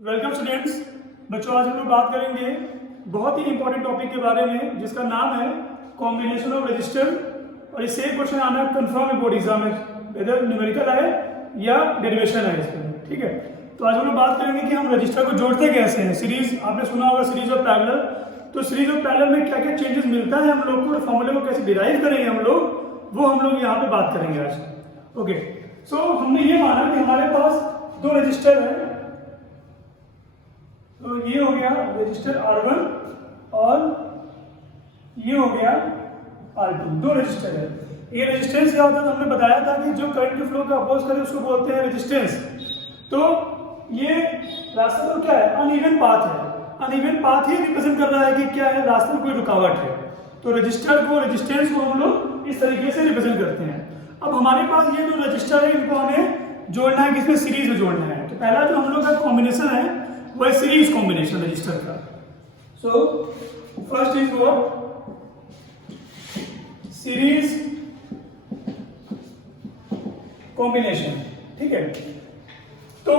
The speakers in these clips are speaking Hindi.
Welcome students. बच्चों, आज हम लोग बात करेंगे बहुत ही इंपॉर्टेंट टॉपिक के बारे में जिसका नाम है कॉम्बिनेशन ऑफ रजिस्टर। और इससे एक क्वेश्चन आना कंफर्म बोर्ड एग्जाम में, वेदर न्यूमेरिकल आए या डेरिवेशन आए इसमें। ठीक है, तो आज हम लोग बात करेंगे कि हम रजिस्टर को जोड़ते कैसे हैं। सीरीज आपने सुना होगा, सीरीज ऑफ पैरेलल। तो सीरीज ऑफ पैरेलल में क्या क्या चेंजेस मिलता है हम लोग को, फॉर्मूले को कैसे डिराइव करेंगे हम लोग, वो हम लोग यहाँ पे बात करेंगे आज। ओके, सो हमने ये माना कि हमारे पास दो रजिस्टर है। तो ये हो गया रजिस्टर R1 और ये हो गया R2, दो रजिस्टर है। ये रेजिस्टेंस क्या होता है, तो हमने बताया था कि जो करंट के फ्लो को अपोज करे उसको बोलते हैं रेजिस्टेंस। तो ये रास्ता तो क्या है, अनइवन पाथ है। अनइवन पाथ ही रिप्रेजेंट कर रहा है कि क्या है, रास्ते में कोई रुकावट है। तो रजिस्टर को, रेजिस्टेंस को हम लोग इस तरीके से रिप्रेजेंट करते हैं। अब हमारे पास ये जो रजिस्टर है इनको हमें जोड़ना है, किसमें, सीरीज में जोड़ना है। तो पहला जो हम लोग का कॉम्बिनेशन है वो है सीरीज कॉम्बिनेशन रजिस्टर का। So first is what, series combination. ठीक है, तो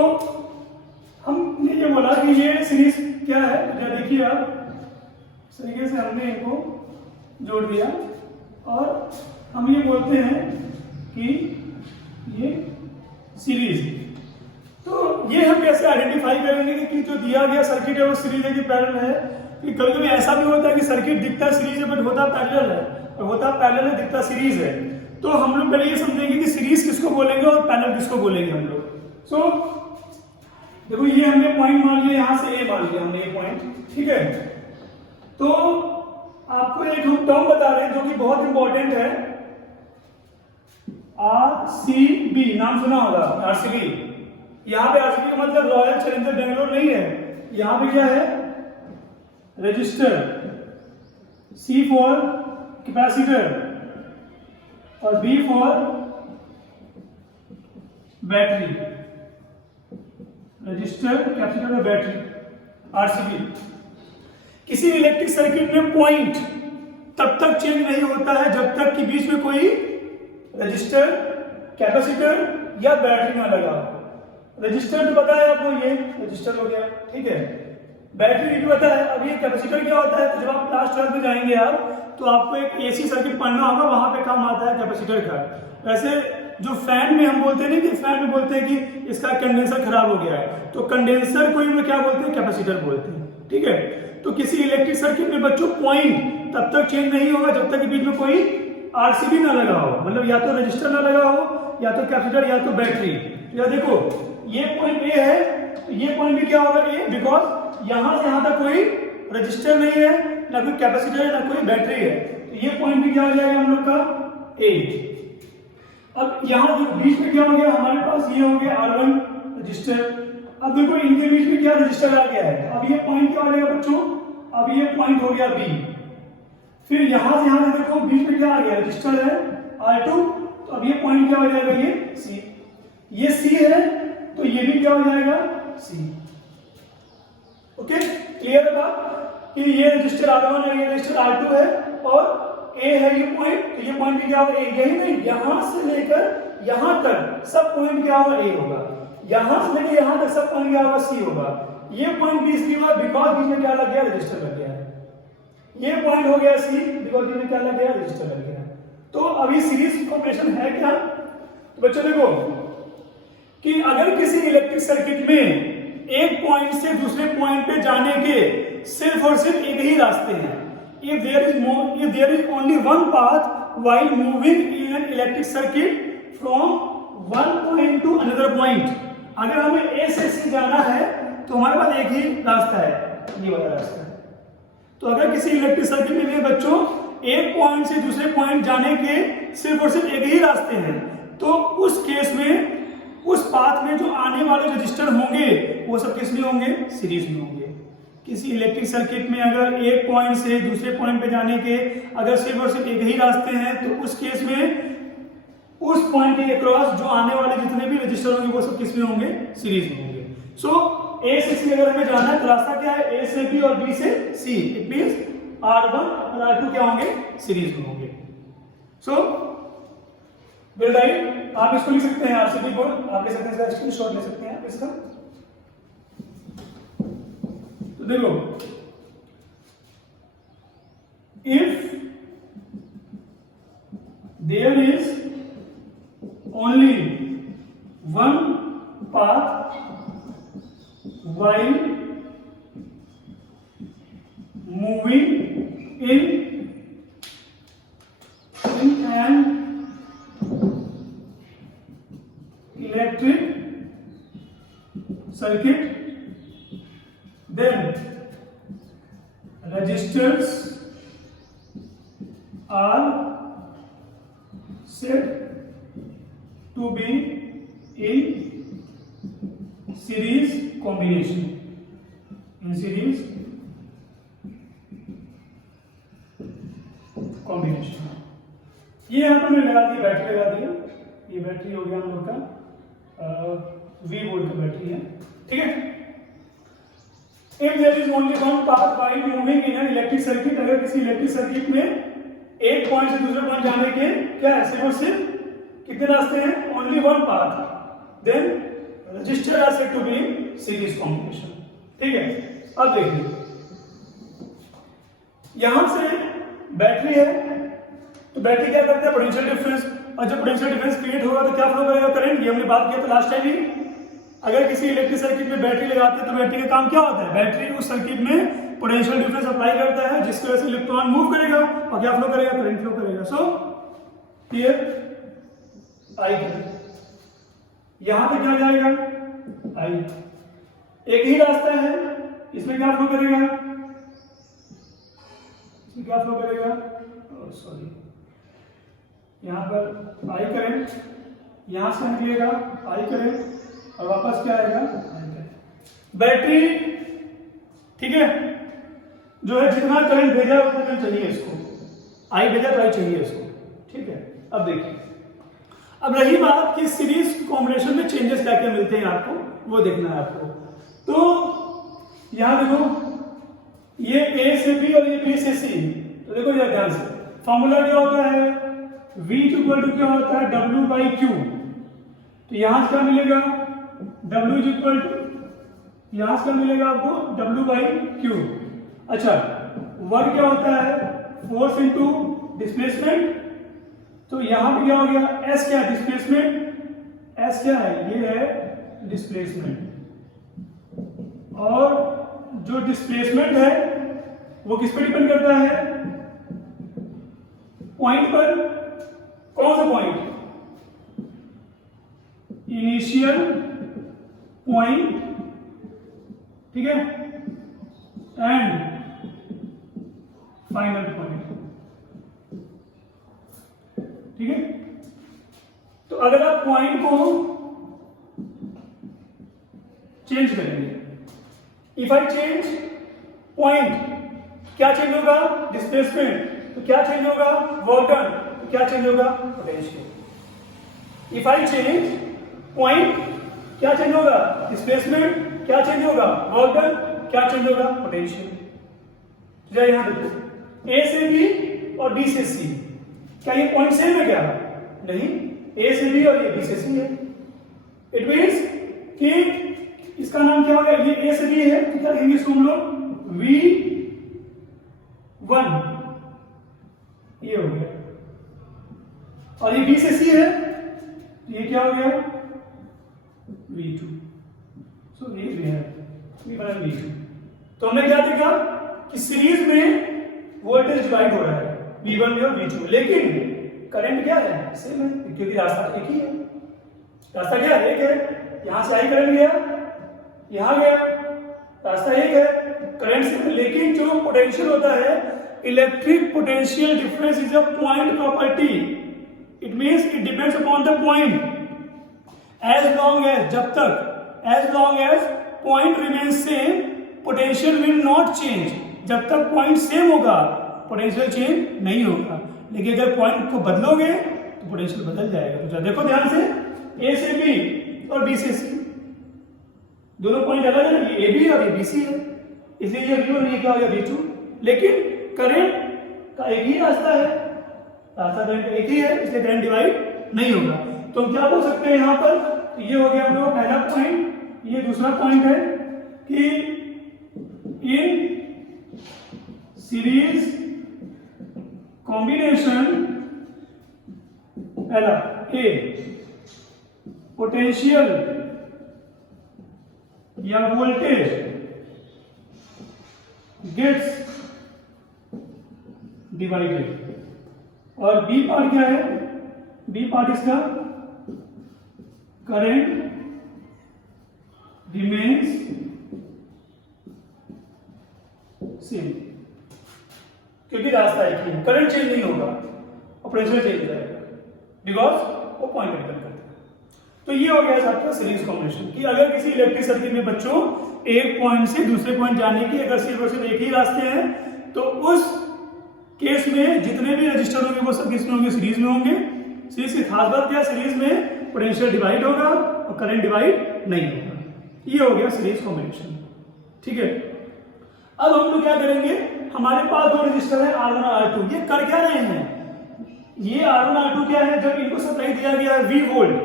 हमने ये बोला कि ये सीरीज क्या है, तो देखिए आप इस तरीके से हमने इनको जोड़ दिया और हम ये बोलते हैं कि ये सीरीज। तो ये हम कैसे आइडेंटिफाई करेंगे कि जो दिया गया सर्किट है वो सीरीज है कि पैरेलल है। कि कभी कभी ऐसा भी होता है कि सर्किट दिखता सीरीज है बट होता पैरेलल है, और होता पैरेलल है दिखता सीरीज है। तो हम लोग पहले ये समझेंगे कि सीरीज किसको बोलेंगे और पैरेलल किसको बोलेंगे हम लोग। सो देखो, ये हमने पॉइंट मान लिया, यहां से ए मान लिया हमने ये पॉइंट। ठीक है, तो आपको एक हम टर्म बता रहे हैं जो कि बहुत इंपॉर्टेंट है, RCB, नाम सुना होगा RCB। यहां पे RCB का मतलब रॉयल चैलेंजर बेंगलोर नहीं है। यहां पे क्या है, रजिस्टर, C फॉर कैपेसिटर और B for battery. Register, capacitor और बैटरी, RCB। किसी इलेक्ट्रिक सर्किट में पॉइंट तब तक चेंज नहीं होता है जब तक कि बीच में कोई रजिस्टर, कैपेसिटर या बैटरी ना लगा हो। रजिस्टर तो पता है आपको, ये रजिस्टर हो गया। ठीक है, बैटरी भी पता है। अब ये कैपेसिटर क्या होता है, तो जब आप क्लास 12 में जाएंगे आप, तो आपको एक AC सर्किट पढ़ना होगा, वहां पे काम आता है कैपेसिटर का। वैसे जो फैन में हम बोलते हैं ना कि फैन में बोलते हैं कि इसका कंडेंसर खराब हो गया है, तो कंडेंसर को हम क्या बोलते हैं, कैपेसिटर बोलते हैं। ठीक है, तो किसी इलेक्ट्रिक सर्किट में बच्चों पॉइंट तब तक चेंज नहीं होगा जब तक कि बीच में कोई RCB ना लगा हो, मतलब या तो रजिस्टर ना लगा हो, या तो कैपेसिटर, या तो बैटरी। या देखो, ये पॉइंट A है, तो ये पॉइंट भी क्या होगा, A, बिकॉज यहां से यहां तक कोई रजिस्टर नहीं है, ना कोई कैपेसिटर है, ना कोई बैटरी है। तो ये पॉइंट भी क्या हो जाएगा हम लोग का, A। अब यहां बीच में क्या हो गया हमारे पास, ये हो गया R1 रजिस्टर। अब देखो इनके बीच में क्या रजिस्टर आ गया है। अब ये पॉइंट क्या हो जाएगा बच्चों, अब ये पॉइंट हो गया B। फिर यहां से यहां से देखो बीच में क्या आ गया, रजिस्टर है R2, तो अब ये पॉइंट क्या हो जाएगा, ये C। ये C है तो ये भी क्या हो जाएगा, C। ओके, क्लियर है बात कि ये रजिस्टर R1 है, ये रजिस्टर R2 है और A है ये पॉइंट, तो ये पॉइंट भी क्या होगा, A। यही नहीं, यहां से लेकर यहां तक सब पॉइंट क्या होगा, A होगा। यहां से लेकर यहां तक सब पॉइंट क्या होगा, C होगा। ये पॉइंट भी इसलिए हुआ बिकॉज बीच में क्या लग गया, रजिस्टर लग गया है। ये पॉइंट हो गया C, बिकॉज बीच में क्या लग गया, रजिस्टर लग गया। तो अभी सीरीज कॉम्बिनेशन है क्या, तो बच्चों देखो कि अगर किसी इलेक्ट्रिक सर्किट में एक पॉइंट से दूसरे पॉइंट पे जाने के सिर्फ और सिर्फ एक ही रास्ते हैं, if there is only one path while moving in an electric circuit from one point to another point, अगर हमें A से C जाना है तो हमारे पास एक ही रास्ता है, ये वाला रास्ता है। तो अगर किसी इलेक्ट्रिक सर्किट में बच्चों एक पॉइंट से दूसरे पॉइंट जाने के सिर्फ और सिर्फ एक ही रास्ते हैं, तो उस केस में उस पाथ में जो आने वाले रजिस्टर होंगे वो सब किस में होंगे, सीरीज में होंगे। किसी इलेक्ट्रिक सर्किट में अगर एक पॉइंट से दूसरे पॉइंट पे जाने के अगर सिर्फ और सिर्फ एक ही रास्ते हैं, तो उस केस में उस पॉइंट के अक्रॉस जो आने वाले जितने भी रजिस्टर होंगे वो सब किस में होंगे, सीरीज में होंगे। सो A से C अगर हमें जाना है तो रास्ता क्या है, A से B और B से C। इट मींस R1 और R2 क्या होंगे, सीरीज में होंगे। सो वेल राइट, आप इसको लिख सकते हैं, RCB बोर्ड आप ले सकते हैं, इसका स्क्रीनशॉट ले सकते हैं इसका। देखो, if there is only one path while moving in an electric circuit, then resistors are said to be in series combination, in series combination। ये यहाँ पर मैंने लगा दी, बैटरी लगा दी, ये बैटरी हो गया हम लोग का V वोल्ट का बैटरी है, ठीक है। If there is only one path while moving in an electric circuit, अगर किसी इलेक्ट्रिक सर्किट में एक पॉइंट से दूसरे पॉइंट जाने के क्या है, सिर्फ और सिर्फ कितने रास्ते हैं, only one path, then resistor are said to be series combination, ठीक है। अब देखिए, यहां से बैटरी है, तो बैटरी क्या करता है, पोटेंशियल डिफरेंस, और जब पोटेंशियल डिफरेंस क्रिएट होगा तो क्या फ्लो करेगा, करंट। ये हमने बात किया था लास्ट टाइम ही। अगर किसी इलेक्ट्रिक सर्किट में बैटरी लगाते हैं तो बैटरी का काम क्या होता है, बैटरी उस सर्किट में पोटेंशियल डिफरेंस अप्लाई करता है, जिसकी वजह से इलेक्ट्रॉन मूव करेगा और क्या फ्लो करेगा, करंट फ्लो करेगा। सो हियर आई करंट, यहां पे क्या जाएगा, आई। एक ही रास्ता है, इसमें क्या फ्लो करेगा, इसमें क्या फ्लो करेगा, सॉरी, यहां पर आई करंट, यहां से निकलेगा आई करंट और वापस क्या आएगा, आई करंट। बैटरी, ठीक है, जो है जितना करंट भेजा उतना करंट चाहिए इसको, आई भेजा तो आई चाहिए इसको, ठीक है। अब देखिए, अब रही बात कि सीरीज कॉम्बिनेशन में चेंजेस क्या क्या मिलते हैं आपको, वो देखना है आपको। तो यहां देखो, ये ए से बी और ये बी से सी, तो देखो यार ध्यान से, फॉर्मूला क्या होता है, V इक्वल टू क्या होता है, W बाई Q। तो यहां से क्या मिलेगा, W इक्वल टू, यहां से क्या मिलेगा आपको, W बाई Q। अच्छा, वर्क क्या होता है, फोर्स इनटू डिस्प्लेसमेंट। तो यहां पे क्या हो गया, S क्या है, डिस्प्लेसमेंट, S क्या है, ये है डिस्प्लेसमेंट। और जो डिस्प्लेसमेंट है वो किस पे डिपेंड करता है, पॉइंट पर। कौन सा पॉइंट, इनिशियल पॉइंट, ठीक है, एंड फाइनल पॉइंट, ठीक है। तो अगर आप पॉइंट को चेंज करेंगे, इफ आई चेंज पॉइंट, क्या चेंज होगा, डिस्प्लेसमेंट, तो क्या चेंज होगा, वर्क डन, तो क्या चेंज होगा, potential. If I change point, क्या चेंज होगा, डिस्प्लेसमेंट, क्या चेंज होगा, वर्क डन, क्या चेंज होगा, पोटेंशियल। जरा यहां देखो, ए से बी और बी से सी, क्या ये पॉइंट सेम है क्या, नहीं, ए से बी और ये बी से सी है। इट मीन्स कि इसका नाम क्या होगा, ये ए से बी है, तो क्या लिखेंगे इसको हम लोग, V1, ये हो गया। और ये बी से सी है, तो ये क्या हो गया, V2। सो ये बना V2। तो हमने क्या देखा कि सीरीज में वोल्टेज डिवाइड हो रहा है, V1 में और V2, लेकिन करंट क्या है, सेम है, क्योंकि रास्ता एक ही है। रास्ता क्या है, एक है, यहां से आई करंट गया, यहां गया, रास्ता एक है, करंट से। लेकिन जो पोटेंशियल होता है, electric potential difference is a point property. It means it depends upon the point. As long as, जब तक, as long as point remain same, potential will not change. जब तक पॉइंट सेम होगा, पोटेंशियल चेंज नहीं होगा। लेकिन अगर पॉइंट को बदलोगे तो पोटेंशियल बदल जाएगा। तो देखो ध्यान से, ए से बी और बी से सी, दोनों पॉइंट अलग है, ये ए बी और ये बी सी है, इसलिए ये V1 और ये क्या हो गया, V2। लेकिन करंट का एक ही रास्ता है, रास्ता करंट का एक ही है, इसलिए करंट डिवाइड नहीं होगा। तो हम क्या बोल सकते हैं यहां पर, तो ये हो गया हम लोग पहला पॉइंट। ये दूसरा पॉइंट है कि in series combination a potential या वोल्टेज gets डिवाइडेड, और बी पार्ट क्या है, बी पार्ट इसका करंट रिमेन्स सेम, क्योंकि रास्ता एक ही है, करंट चेंज नहीं होगा और प्रेशर चेंज हो जाएगा बिकॉज वो पॉइंट डिपेंड करता है। तो ये हो गया आपका सीरीज कॉम्बिनेशन कि अगर किसी इलेक्ट्रिक सर्किट में बच्चों एक पॉइंट से दूसरे पॉइंट जाने की अगर सिर्फ और सिर्फ एक ही रास्ते हैं तो उस केस में जितने भी रजिस्टर होंगे वो सब किसमें होंगे, सीरीज में होंगे। सीरीज की खास बात क्या, सीरीज में पोटेंशियल डिवाइड होगा और करंट डिवाइड नहीं होगा। ये हो गया सीरीज कॉम्बिनेशन, ठीक है। अब हम लोग क्या करेंगे, हमारे पास दो रजिस्टर है R1 और R2, ये कर क्या रहे हैं, ये R1 R2 क्या है, जब इनको सप्लाई दिया गया है V वोल्ट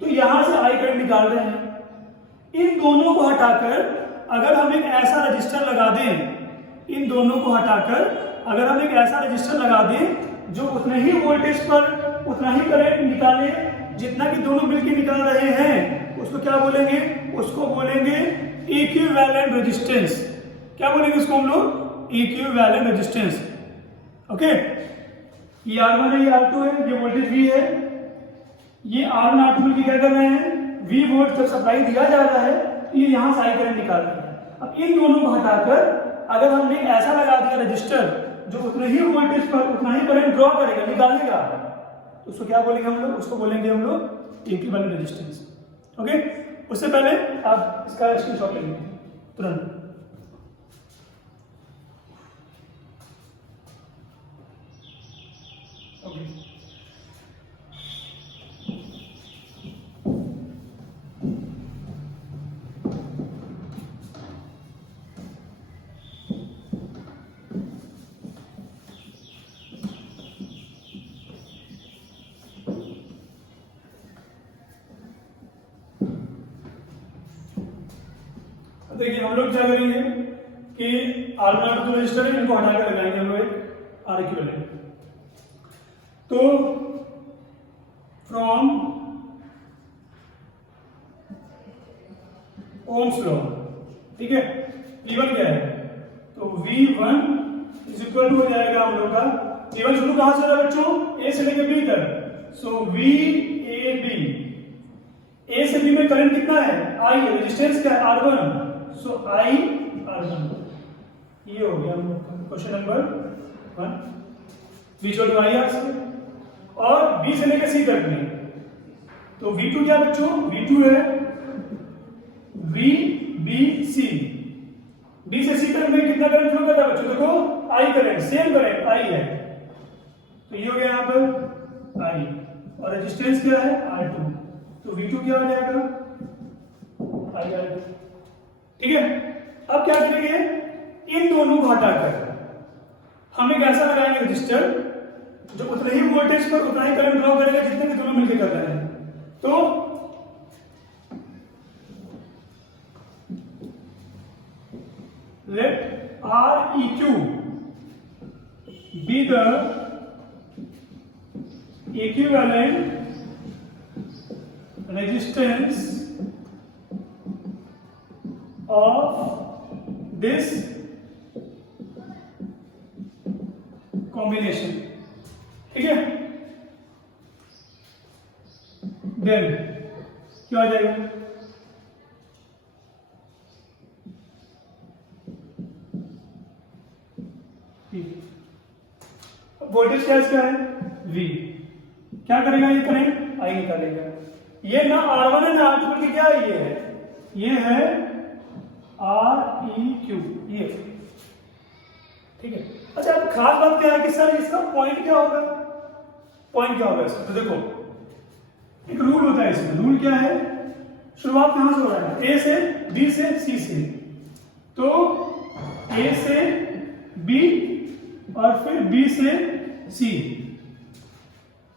तो यहां से I करंट निकाल रहे हैं। इन दोनों को हटाकर अगर हम एक ऐसा रजिस्टर लगा दें, इन दोनों को हटाकर अगर हम एक ऐसा रजिस्टर लगा दें जो उतने ही वोल्टेज पर उतना ही करंट निकाले जितना कि दोनों मिलकर निकाल रहे हैं, उसको क्या बोलेंगे, उसको बोलेंगे इक्विवेलेंट रेजिस्टेंस। क्या बोलेंगे उसको हम लोग, इक्विवेलेंट रेजिस्टेंस। ओके, ये R1 है, ये R2 है, ये वोल्टेज V है, ये R1 R2 मिलकर क्या कर रहे हैं, V वोल्ट जब सप्लाई दिया जा रहा है तो ये यहां से I करंट निकाल रहा है। अब इन दोनों को हटाकर अगर हमने ऐसा लगा दिया रजिस्टर जो उतने ही वोल्टेज पर उतना ही करंट ड्रॉ करेगा, निकालेगा, तो उसको क्या बोलेंगे हम लोग, उसको बोलेंगे हम लोग इक्विवेलेंट रेजिस्टेंस। ओके, उससे पहले आप इसका स्क्रीनशॉट ले लीजिए तुरंत। ओके, देखिए हम लोग क्या करेंगे कि R1 R2 रजिस्टर है, इनको हटाकर लगाएंगे हम लोग एक R इक्विवेलेंट। तो फ्रॉम ओम्स लॉ, ठीक है, V1 क्या है, तो V1 इज इक्वल टू हो जाएगा हम लोग का, V1 शुरू कहां से हो रहा है बच्चों, A से लेकर B तक, सो VAB, A से B में करंट कितना है, I, रेजिस्टेंस क्या है R1, सो I R1। ये हो गया क्वेश्चन नंबर 1, V छोड़ I R से, और B से लेकर C तक में, तो V2 क्या बच्चों, V2 है VBC, B से C तक में कितना करंट फ्लो करता है बच्चों, देखो I current, same current I है, तो ये हो गया यहाँ पर I, और रेजिस्टेंस क्या है R2, तो V2 क्या हो जाएगा I R2, ठीक है। अब क्या करेंगे, इन दोनों को हटाकर हम एक ऐसा लगाएंगे रजिस्टर जो उतने ही वोल्टेज पर उतना ही करंट ड्रॉ करेगा जितने भी दोनों मिलकर कर रहे हैं। तो late Req be the equivalent resistance of this combination, ठीक है। देन क्या आ जाएगा, वोल्टेज क्या इसका है V, क्या करेगा ये करंट I निकालेगा। ये ना R1 है ना R2 की क्या है, ये है REQ, ये ठीक है। अच्छा अब खास बात क्या है कि सर इसका पॉइंट क्या होगा, पॉइंट क्या होगा इसका, तो देखो एक रूल होता है इसमें, रूल क्या है, शुरुआत कहां से हो रहा है, A से B से C से, तो A से B और फिर B से C।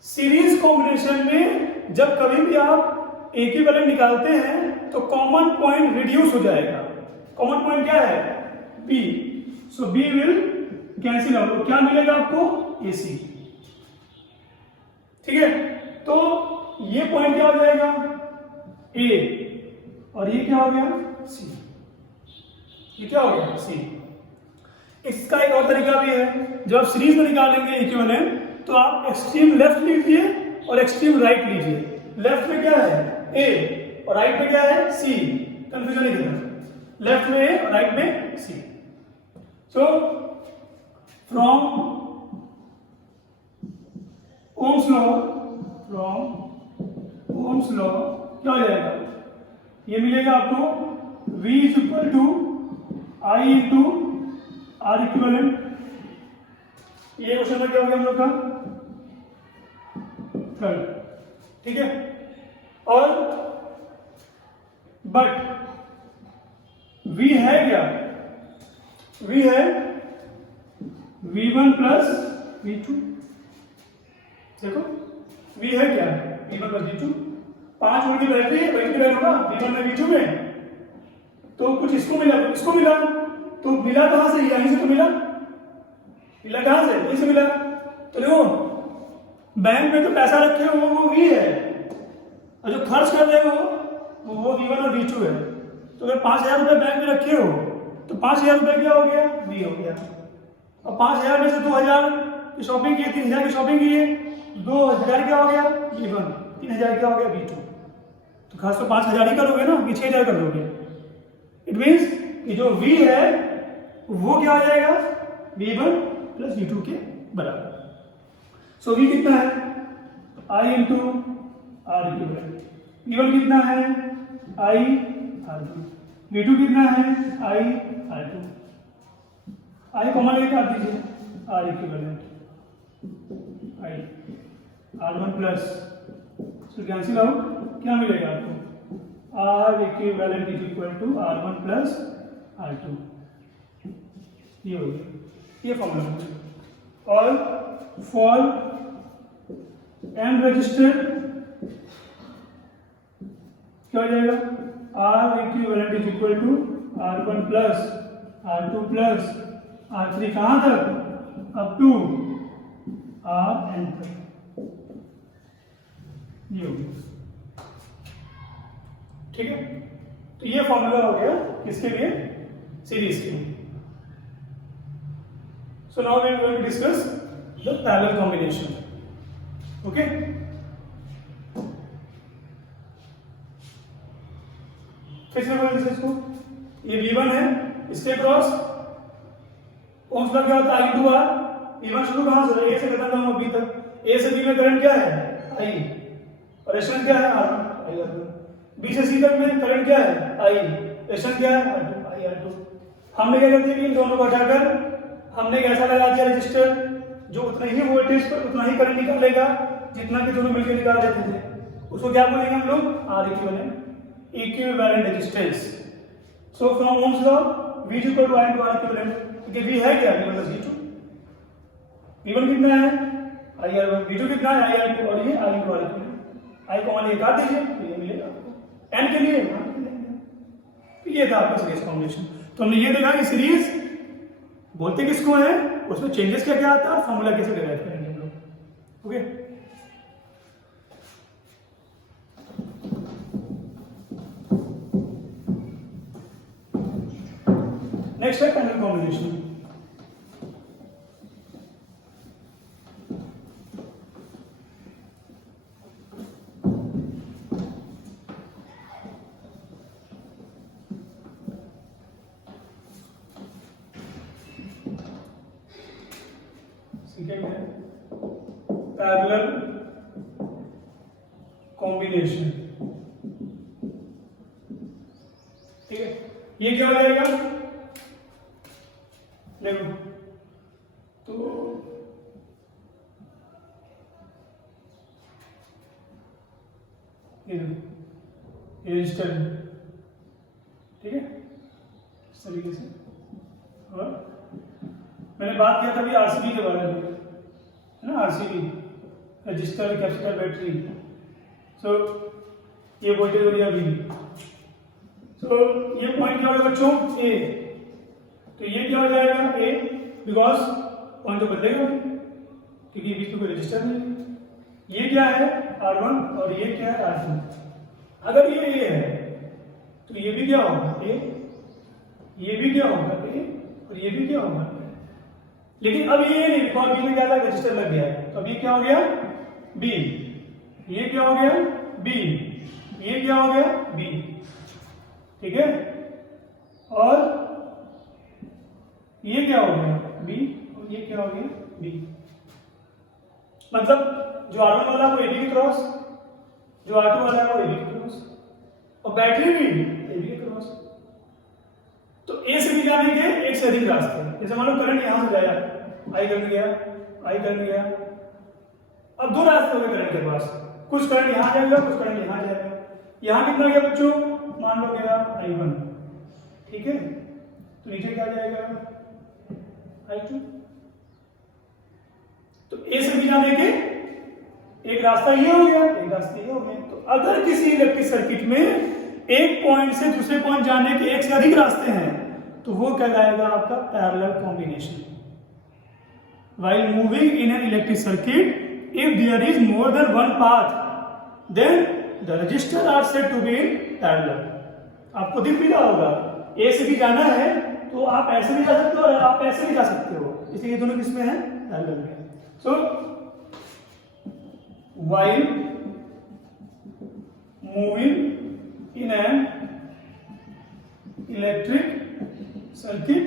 सीरीज कॉम्बिनेशन में जब कभी भी आप इक्विवेलेंट निकालते हैं तो कॉमन पॉइंट रिड्यूस हो जाएगा, कॉमन पॉइंट क्या है B, so B will cancel out, तो क्या मिलेगा आपको AC, ठीक है। तो ये पॉइंट क्या हो जाएगा A और ये क्या हो गया C, ये क्या हो गया C। इसका एक और तरीका भी है, जब आप सीरीज में निकालेंगे इक्विवेलेंट तो आप एक्सट्रीम लेफ्ट लीजिए और एक्सट्रीम राइट लीजिए। लेफ्ट में क्या है A और राइट में क्या है C, कंफ्यूजन नहीं देना, लेफ्ट में A और राइट में C। So from Ohm's law, क्या हो जाएगा, ये मिलेगा आपको V is equal to I into R equivalent. ये क्वेश्चन में क्या हो गया हम लोग का थर्ड, ठीक है। और बट V है क्या, V है V1 प्लस V2, देखो V है क्या V1 प्लस V2, 5 वोल्ट की बैटरी है, बैटरी बैठ होगा V1 में V2 में, तो कुछ इसको मिला कुछ इसको मिला, तो मिला कहां से, यहीं से तो मिला कहां से, यहीं से मिला। तो देखो बैंक में तो पैसा रखे हो वो V है, और जो खर्च कर रहे हो वो V1 और V2 है। तो अगर 5,000 रुपए बैंक में रखे हो तो 5,000 रुपए क्या हो गया V हो गया, और 5,000 में से 2,000 की शॉपिंग की, 3,000 की शॉपिंग की, 2,000 क्या हो गया V1, 3,000 क्या हो गया V2। तो खास तो 5,000 ही करोगे ना कि 6,000 कर दोगे। इट मीन्स कि जो V है वो क्या हो जाएगा V1 प्लस V2 के बराबर। सो V कितना है I into R equivalent, V1 कितना है I R2, V2 कितना है I R2, I कॉमन लेके काट दीजिए, R equivalent I R1 plus, so cancel out, क्या मिलेगा आपको R equivalent is equal to R1 plus R2, ये हो गया, ये फॉर्मूला। और फॉर एन रजिस्टर क्या हो जाएगा R equivalent is equal to R1 plus R2 plus R3 कहां तक, अप टू Rn तक, ये हो गया, ठीक है। तो ये फॉर्मूला हो गया किसके लिए, सीरीज के लिए। So now we are going to discuss the parallel combination. Okay? फिर से बोल दीजिए इसको, ये V1 है, इसके क्रॉस ओम्स लॉ क्या होता है I2R, V1 शुरू कहां से, A से खत्म होगा B तक, A से B में करंट क्या है I, और रेजिस्टेंस क्या है R1, B से C तक में करंट क्या है I, रेजिस्टेंस क्या है R2। हमने क्या कर दिया कि इन दोनों को हटाकर हमने ऐसा लगा दिया रजिस्टर जो उतना ही वोल्टेज पर उतना ही करंट निकालेगा जितना कि दोनों मिलकर निकाल देते थे, उसको क्या बोलेंगे हम लोग R equivalent resistance. So from Ohm's law V equal to I into R equivalent, क्योंकि V है क्या V1 प्लस V2, V1 कितना है IR1, V2 कितना है IR2, और ये I into R equivalent, I common ये काट दीजिए तो ये मिलेगा आपको, N के लिए तो ये था आपका सीरीज कॉम्बिनेशन। तो हमने ये देखा कि सीरीज बोलते किसको है, उसमें चेंजेस क्या क्या आता है, फॉर्मूला कैसे डिराइव करेंगे हम लोग। ओके, नेक्स्ट है पैरेलल कॉम्बिनेशन। पैरेलल कॉम्बिनेशन, ठीक है। ये क्या हो जाएगा, देखो तो ये रजिस्टर है, ठीक है, इस तरीके से। और मैंने बात किया था अभी आरसीबी के बारे में, है ना, आरसीबी रजिस्टर कैपेसिटर बैटरी। सो ये वोल्टेज हो गया V, सो तो ये पॉइंट क्या होगा बच्चों, ए। तो ये क्या हो जाएगा, ए, बिकॉज पॉइंट तो बदलेगा क्योंकि बीच में कोई रजिस्टर नहीं है। ये क्या है, R1 और ये क्या है, R2। अगर ये ए है तो ये भी क्या होगा, ए, ये भी क्या होगा, ए, और ये भी क्या होगा, ए। लेकिन अब ये नहीं, बिकॉज बी में क्या था, रजिस्टर लग गया है। तो अब ये क्या हो गया, बी, ये क्या हो गया, बी, ये क्या हो गया, बी। ठीक है, और ये क्या हो गया, बी, और ये क्या हो गया, बी। मतलब जो R1 वाला है वो AB के क्रॉस, जो R2 वाला है वो AB के क्रॉस, और बैटरी भी AB के क्रॉस। तो ए से बी जाने के एक से अधिक रास्ते हैं। जैसे मान लो करंट यहां से जाया, आई करंट गया, आई करंट गया, अब दो रास्ते हो गए करंट के पास। कुछ करंट यहां जाएगा, कुछ करंट यहां जाएगा। यहां कितना गया बच्चों, मान लो गया I1, ठीक है, तो नीचे क्या जाएगा, I2। तो ए से बी जाने के एक रास्ता ये हो गया, एक रास्ता ये हो गया। तो अगर किसी इलेक्ट्रिक सर्किट में एक पॉइंट से दूसरे पॉइंट जाने के एक से अधिक रास्ते हैं तो वो कहलाएगा आपका parallel combination. While moving in an electric circuit, if there is more than one path then the resistor are said to be in parallel. आपको दिख भी रहा होगा, ए से भी जाना है तो आप ऐसे भी जा सकते हो और आप ऐसे भी जा सकते हो, इसलिए ये दोनों किसमें है, पैरेलल में। So, while moving in an electric circuit,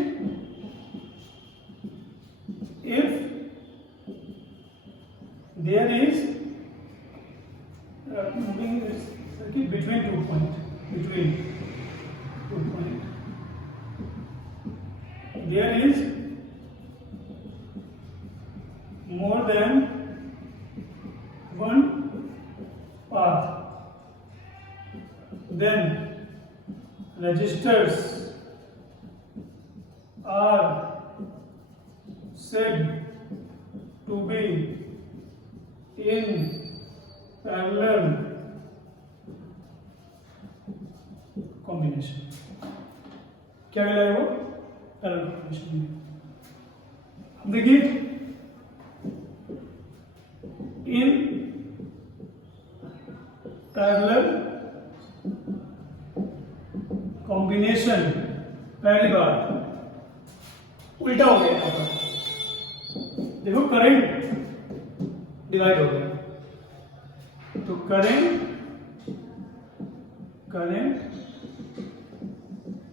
if there is moving in this circuit between 2 points, there is more than one path, then resistors are said to be in parallel combination। क्या कहलाएगा वो, पैरेलल कॉम्बिनेशन। देखिए in parallel combination, पहली बात उल्टा हो गया यहाँ पर, देखो करंट डिवाइड हो गया, तो current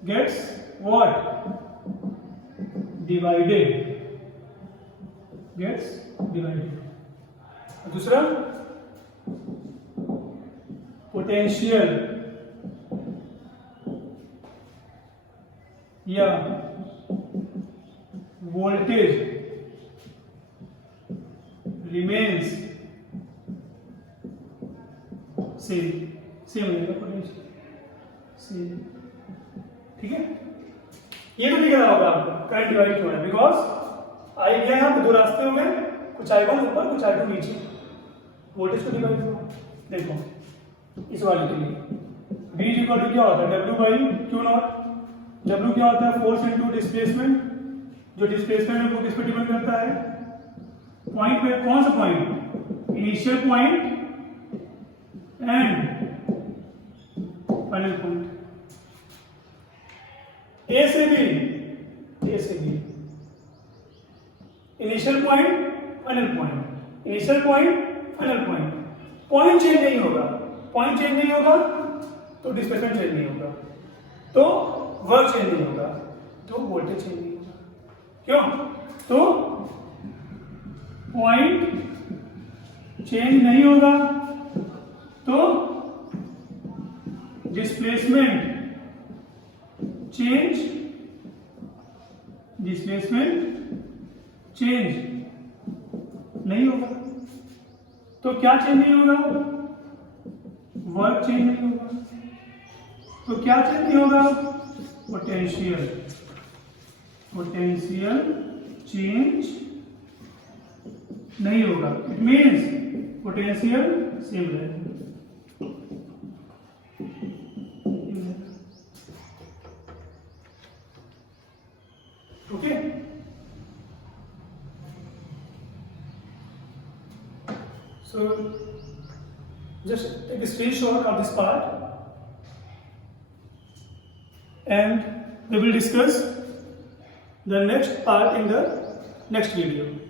gets what, divided, gets divided. दूसरा पोटेंशियल या वोल्टेज रिमेन्स सेम रहेगा, पोटेंशियल सेम। ठीक है, ये तो दिख रहा होगा आपको करंट डिवाइड क्यों है, बिकॉज आई गया यहाँ पे दो रास्ते हो गए, कुछ I1 ऊपर कुछ I2 नीचे, वोल्टेज को डिवाइड हुआ। देखो इस वाले के लिए V इक्वल टू क्या होता है, W by Q not. W क्या होता है, फोर्स इनटू डिस्प्लेसमेंट, जो डिस्प्लेसमेंट है वो किस पे डिपेंड करता है, पॉइंट पे। कौन सा point, initial point and final point. A से B, initial point final point, initial point final point. Point change नहीं होगा, पॉइंट चेंज नहीं होगा तो डिस्प्लेसमेंट चेंज नहीं होगा, तो वर्क चेंज नहीं होगा, तो वोल्टेज चेंज नहीं होगा। क्यों, तो पॉइंट चेंज नहीं होगा तो डिस्प्लेसमेंट चेंज नहीं होगा। तो क्या चेंज नहीं होगा, वर्क चेंज नहीं होगा। तो क्या चेंज नहीं होगा, पोटेंशियल चेंज नहीं होगा। इट मीन्स पोटेंशियल सेम रहेगा। Okay. So just take a screenshot of this part and we will discuss the next part in the next video.